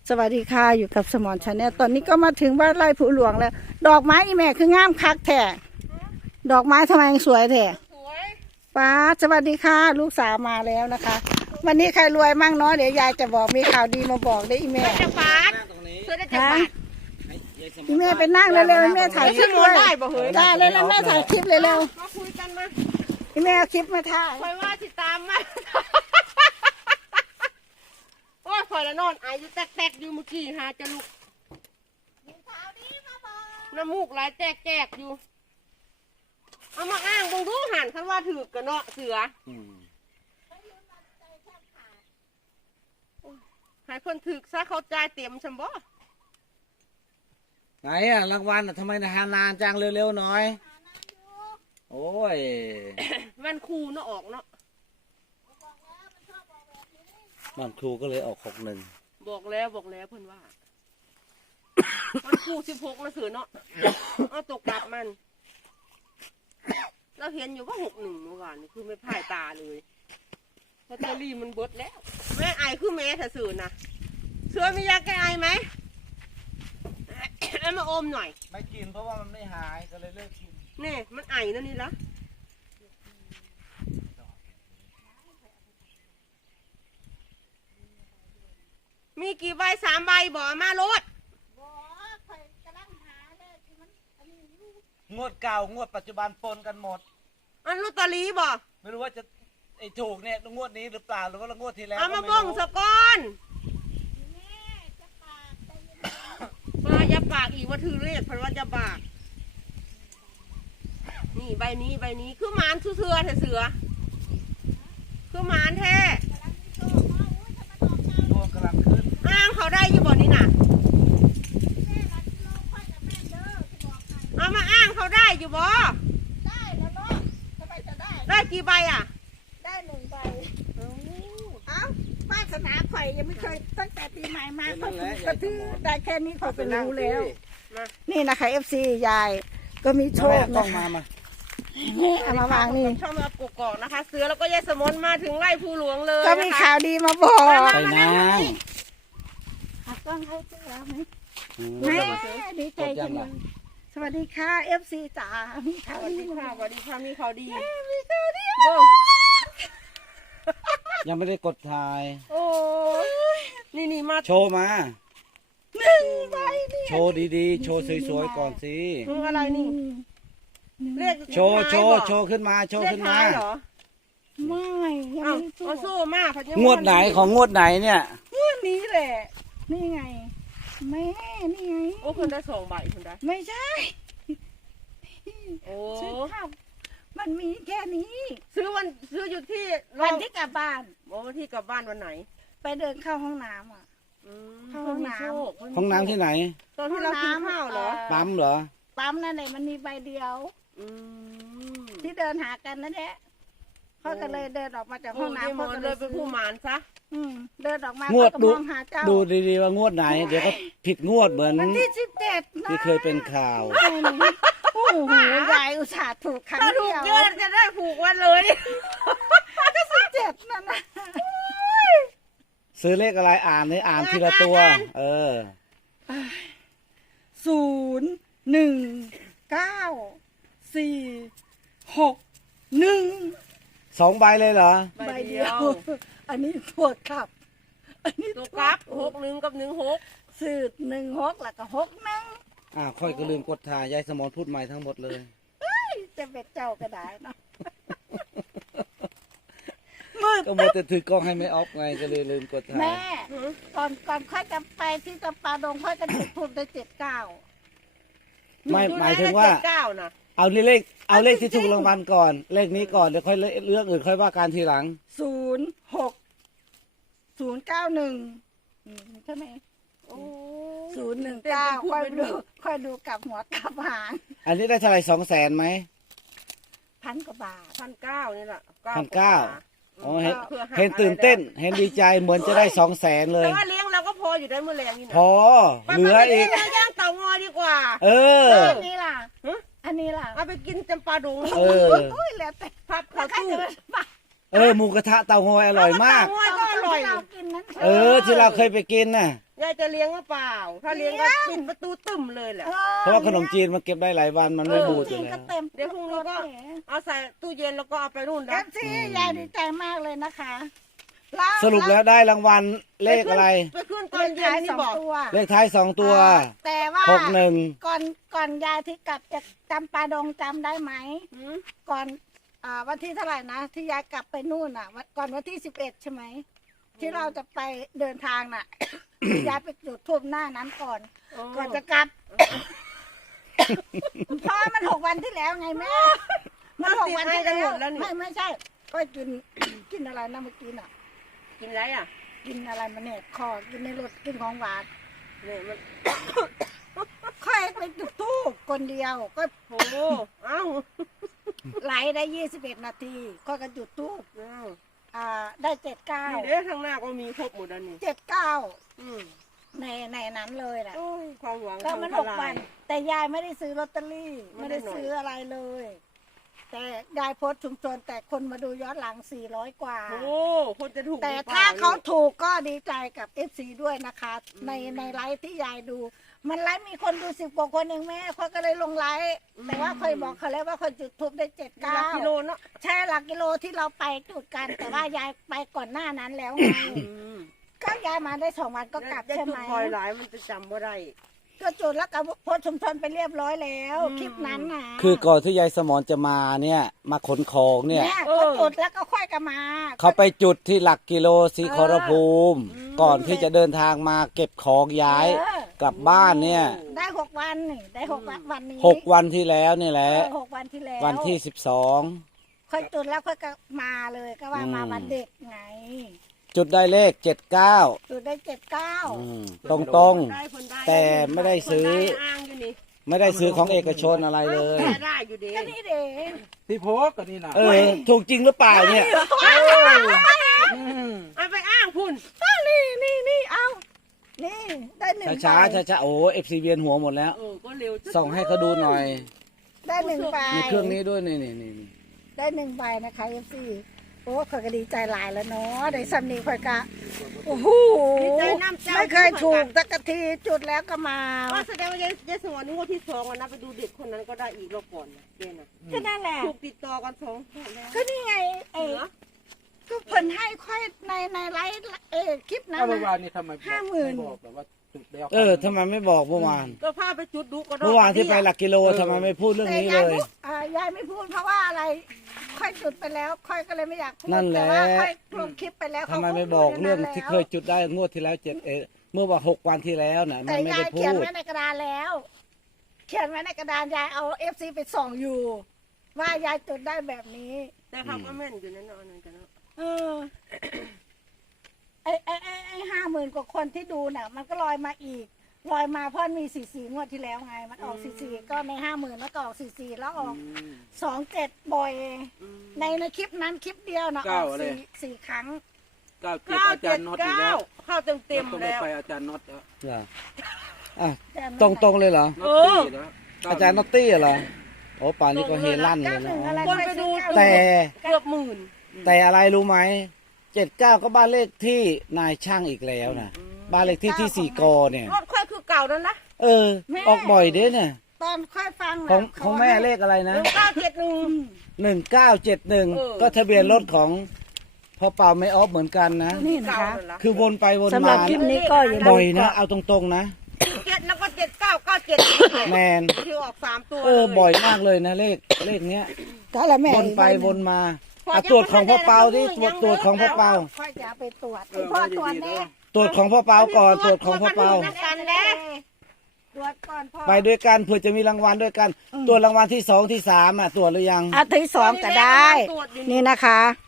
สวัสดีค่ะอยู่กับสมอนชาแนลตอนนี้ก็มาถึงบ้านไร่ผู้หลวงแล้ว ดอกไม้อีแม่คืองามคักแท้ดอกไม้ทำไมสวยแท้ป้าสวัสดีค่ะลูกสาวมาแล้วนะคะ วันนี้ใครรวยมั่งเนาะเดี๋ยวยายจะบอกมีข่าวดีมาบอกได้อีแม่จะบาทเพื่อจะบาทอีแม่ไปนั่งเร็วๆแม่ถ่ายคลิปเลยได้บ่เฮ้ยได้เลยแล้วแม่ถ่ายคลิปเลยเร็วมาคุยกันมาอีแม่เอาคลิปมาถ่ายคอยว่าสิตามมาโอ้ยคอยละนอนอายุแตกๆอยู่เมื่อกี้หาจะลุกน้ำมูกไหลแจกอยู่เอามาอ้างบงดูหันคันว่าถือกันเนาะเสือให้เพิ่นถือซะเขาจ่ายเต็มฉันบ่ไหนอะรางวัลอะทำไมหานานจังเร็วๆหน่อย โอ้ยวันครูเนาะออกเนาะบ้านครูก็เลยออก61 บอกแล้วเพิ่นว่า วันครู16นะเสือเนาะเอาตกกลับมันเราเห็นอยู่ว่า61เมื่อวานนี่คือไม่พ่ายตาเลยลอตเตอรี่มันเบิดแล้วแม่ไอคือแม่ถ้าสื่อนะเสือมียาแก้ไอไหมเอามาอมหน่อยไม่กินเพราะว่ามันไม่หายก็เลยเลิกกินนี่มันไอนั่นนี่ละมีกี่ใบ3 ใบบอกมาโลดงวดเก่างวดปัจจุบันปนกันหมดอันลอตเตอรี่บอกไม่รู้ว่าจะไอ้ถูกเนี่ยงวดนี้หรือเปล่าหรือว่างวดที่แล้วเอามาก็บ้ไรู้งสะก้อนมาอย่าปากอีกว่าถือเลขเพราะว่าจะปากนี่ใบนี้คือหมานเสือแท้เสือคือหมานแท้ดวงกำลังขึ้นอ้างเขาได้อยู่บ่นี่น่ะเอามาอ้างเขาได้อยู่บ่ได้แล้วเนาะทำไมจะได้ได้กี่ใบอ่ะได้1 ใบเอ้าวาสนาข่อยยังไม่เคยตั้งแต่ปีใหม่มาเขาถูกกระทืบได้แค่นี้เขาเป็นรู้แล้วมานี่นะคะ FC ยายก็มีโชแม่คต้อนะงมาเอามาวางนี่ช่องมาปกกอกนะคะ เสือแล้วก็ยายสมนมาถึงไร่ภูหลวงเลยก็มีนะคะข่าวดีมาบอกไปนางกล้องให้เจ้าไหมอืมแม่ดีใจจังเลยสวัสดีค่ะ FC จ๋ามีสข่าววัสดีดีมาค่ะบอกสวัสดีค่ะมีข่าวดีมีข่าวดีเบิ้งยังไม่ได้กดถ่ายโอ้ยนี่มาโชว์มา 1 ใบนี่โชว์ดีๆ โชว์สวยๆก่อนสิคืออะไรนี่เลขโชว์ท้ายบอกโชว์ขึ้นมาโชว์เลขขึ้นท้มายเหรอไม่ยังเอ้าไม่ถูเอากสู้มาพัดยังงวดไหนของงวดไหนเนี่ยงวดนี้แหละ นี่ไง แม่นี่ไงโอ้คนได้2 ใบคนได้ไม่ใช่โอ้ซื้อข้าวมันมีแค่นี้ซื้ออยู่ที่วันที่กลับบ้านโอ้วันที่กลับบ้านวันไหนไปเดินเข้าห้องน้ำอ่ะอืมเข้าห้องน้ำเพิ่มีโชคเพิ่มีห้องน้ำที่ไหนตอนที่เรากินข้าวเหรอปั๊มเหรอปั๊มนั่นแหละมันมีใบเดียวอืมที่เดินหากันนั่นแหละเขาก็เลยเดินออกมาจากห้ห้ออง งน้ำน้ำเขาเลก็เลยเป็นผู้หมานซะเดินออกมางวดเขาก็ดูมองหาเจ้าดูดีๆว่างวดไหน เดี๋ยวก็ผิดงวดเหมือนวันที่17นะที่เคยเป็นข่าวโอ้โหยายอุตส่าห์ถูกครั้งถ้าถูเดีกยวเยอะจะได้ผูกวันเลยก็17นั่นนะซื้อเลขอะไรอ่านเลยอ่านทีละตัว เออ 01941 2 ใบเลยเหรอใบเดียว อันนี้ตัวกลับ อันนี้ตัวกลับ61กับ16 สืบ16แล้วก็61 ค่อยก็ลืมกดถ่ายยายสมรพูดใหม่ทั้งหมดเลยจะเป็นเจ้าก็ได้เนาะ มืดก็มัวแต่ถือกล้องให้ไม่ออฟไงก็เลยลืมกดถ่ายแม่ก่อนค่อยจะไปที่จำปาดงค่อยจะจุดทูบได้79 ไม่หมายถึงว่า 79นะเอาเลขที่ถูกรางวัลก่อน เลขนี้ก่อนเดี๋ยวค่อยเรื่องอื่นค่อยว่าการทีหลัง 06091ใช่ไหมโอ้ 019ค่อยดูกลับหัวกลับหางอันนี้ได้เท่าไหร่200,000ไหม 1,000 กว่าบาท 1,900นี่แหละ 1,900 อ๋อเห็นตื่นเต้น เห็นดีใจเหมือนจะได้200,000เลยแต่ว่าเลี้ยงเราก็พออยู่ได้เมื่อแรงนี่นะพอเหลืออีกไปย่างเต่างอยดีกว่าเอออันนี้ล่ะฮะอันนี้ล่ะเอาไปกินจำปาดงเออโอ้ยแล้วแต่พับถ้าเขาใครตู้จะมาหมูกระทะเตางอยอร่อยมากเต่างอยก็อร่อยที่เรากินนั้นที่เราเคยไปกินน่ะยายจะเลี้ยงหรือเปล่า ถ้าเลี้ยงก็ปิดประตูตึมเลยแหละเพราะว่าขนมจีนมันเก็บได้หลายวันมันไม่บูดอจริยู่งแล้ก็วเต็มเดี๋ยวพรุ่งนี้ก็เอาใส่ตู้เย็นแล้วก็เอาไปนู่นเอนะฟซียายดีใจมากเลยนะคะสรุปแล้วได้รางวัลเลขอะไรไปขึ้นตเลอนขเย็นท้ายนี่สองบอกตัวเลขท้าย2 ตัวแต่ว่า 61 ก่อนยายที่กลับจะจำปาดงจำได้ไหมหืมก่อนวันที่เท่าไหร่นะ ที่ยายกลับไปนู่นอ่ะก่อนวันที่11ใช่ไหมที่เราจะไปเดินทางน่ะ ยายไปจุดทูบหน้านั้นก่อนจะกลับ เพราะมัน6 วันที่แล้วไงแม่มัน6 วันที่แล้วไม่ใช่ ก็กินอะไรนะเมื่อกี้น่ะกินไรอ่ะกินอะไรมาเนี่ยคอกินในรถกินของหวานเนี่ยมันค่อยไปจุดทูบคนเดียวก็โหเอ้าไหลได้21 นาทีค่อยก็จุดทูบเอ้าได้นี่เด้ข้างหน้าก็มีครบหมดอันนี้ 79 อืมในนั้นเลยแหละโอ้ยความหวังก็มันพังท 6 ลาวัยน แต่ยายไม่ได้ซื้อลอตเตอรี่ไม่ไม่ได้ได้หน่อยซื้ออะไรเลย แต่ยายโพสต์ชุมชนแต่คนมาดูย้อนหลัง400 กว่าโอ้คนจะถูกแต่หรือปล่ถ้าเขาลูกถูกก็ดีใจกับ FC ด้วยนะคะ ในไลฟ์ที่ยายดู มันไลฟ์มีคนดู10 กว่าคนเองแม่ค่อยก็เลยลงไลฟ์แต่ว่าค่อยบอกเขาแล้วว่าค่อยจุดทูบได้หลักกิโล 79 เนาะใช่หลักกิโลที่เราไปจุดกัน แต่ว่ายายไปก่อนหน้านั้นแล้วไงอืมก็ยายมาได้2 วันก็กลับได้ใช่จุไหดมพลอยหลายมันจะจำว่าได้ก็จุดแล้วก็โพสต์ชุมชนไปเรียบร้อยแล้วอืมคลิปนั้นน่ะคือก่อนที่ยายสมรจะมาเนี่ยมาขนของเนี่ยแม่ก็จุดแล้วก็ค่อยกันมาเขาไปจุดที่หลักกิโลศรีขอรภูมิ ก่อนที่จะเดินทางมาเก็บของย้ายเออกลับบ้านเนี่ยได้6 วันนี่ได้6 วันนี้ 6 วันที่แล้วนี่แหละ 6 วันที่แล้ววันที่ 12 ค่อยจุดแล้วค่อยก็มาเลยก็ว่ามาวันเด็กไงจุดได้เลข 79 จุดได้79 ตรงตรงได้คนได้แต่ไม่ได้ซื้อคนได้อ้างอยู่นี่ๆ ไม่ได้ซื้อของเอกชนอะไรเลยแต่ได้อยู่ดีก็นี่เด้ที่โพสต์ก็นี่นะถูกจริงหรือเปล่าเนี่ยเอาไปอ้างพุ่นนี่เอานี่ได้1 ใบช้าๆช้าๆโอ้เอฟซีเวียนหัวหมดแล้วก็เร็วจัส่องให้เขาดูหน่อยได้1 ใบมีเครื่องนี้ด้วยนี่ได้1 ใบนะคะ FC โอ้ข่อยก็ดีใจหลายแล้วเนาะได้สำนีข่อยกะโอ้โหดีใจน้ำเจ้าไม่เคยถูกสักทีจุดแล้วก็มาว่าแสดงว่ายายสมรนี่งวดที่2แล้วนะไปดูเด็กคนนั้นก็ได้อีกรอบก่อนนะเจนนะก็นั่นแหละถูกติดต่อกัน2 งวดแล้วก็นี่ไงเอเหรอก็เพิ่นให้ค่อยในไลฟ์คลิปนั้นถ้าเมื่อนะวานนี้ทำไม 50,000 ไม่บอกแบบว่าจุดแล้วทำไมไม่บอกเมื่อวานก็พาไปจุดดูก็ได้เมื่อวานที่ไปหลักกิโลทำไมไม่พูดเรื่องแต่นี้เลยยายไม่พูดเพราะว่าอะไร ค่อยจุดไปแล้ว ค่อยก็เลยไม่อยากพูดนั่นแหละแต่ว่าค่อยลงคลิปไปแล้วทำไมไม่บอกเรื่องที่เคยจุดได้งวดที่แล้วเมื่อว่า6 วันที่แล้วน่ะมัแต่นไม่ยาได้ยพูเขียนดไว้ในกระดานแล้ว เขียนไว้ในกระดานยายเอา FC ไปส่องอยู่ ว่ายายจุดได้แบบนี้แต่เขาก็แม่นอยู่นั่นเนาะนั่นกันเนาะเออไอ้50,000 กว่าคนที่ดูน่ะ มันก็ลอยมาอีกลอยมาเพราะมี44 งวดที่แล้วไง มันออก44ก็ใน50,000แล้วก็ออก44แล้วออก27บ่อยในคลิปนั้นคลิปเดียวนะออกสี่ครั้ง 97อาจารย์น็อตอีกแล้วเข้าเต็มต้องๆได้แล้วไปอาจารย์น็อตแล้วเหรออ่ะตรงๆเลยเหรอน็อตตี้นะอาจารย์นอตตี้เหรอโอ้ป่านนี้ก็เฮลั่นเลยนะคนไปดูแต่เกือบหมื่นแต่อะไรรู้ไหม79ก็บ้านเลขที่นายช่างอีกแล้วนะบ้านเลขที่4 กเนี่ยรถค่อยคือเก่านั่นนะออกบ่อยเด้เนี่ยตอนค่อยฟังของแม่เลขอะไรนะ 1971 ก็ทะเบียนรถของพ่อเป่าไม่ออฟเหมือนกันนะนี่นะคะคือวนไปวนสำหมารับคลิปนี้ก็อย่าลืมบ่อยนะ เอาตรงๆนะ 7แล้วก็7997 แมนที่ออก3ตัวบ่อยมากเลยนะเลขเนี้ยก็แล้วแม่วนไปวนมาตรวจของพ่อเปาที่ตรวจของพ่อเปาค่อยจะเอาไปตรวจพ่อตรวจแน่ตรวจของพ่อเปาก่อนตรวจของพ่อเปากันแล้วตรวจก่อนพ่อไปด้วยกันเพื่อจะมีรางวัลด้วยกันตรวจรางวัลที่2ที่3ตรวจหรือยังอาทิตย์2ก็ได้ นี่นะคะ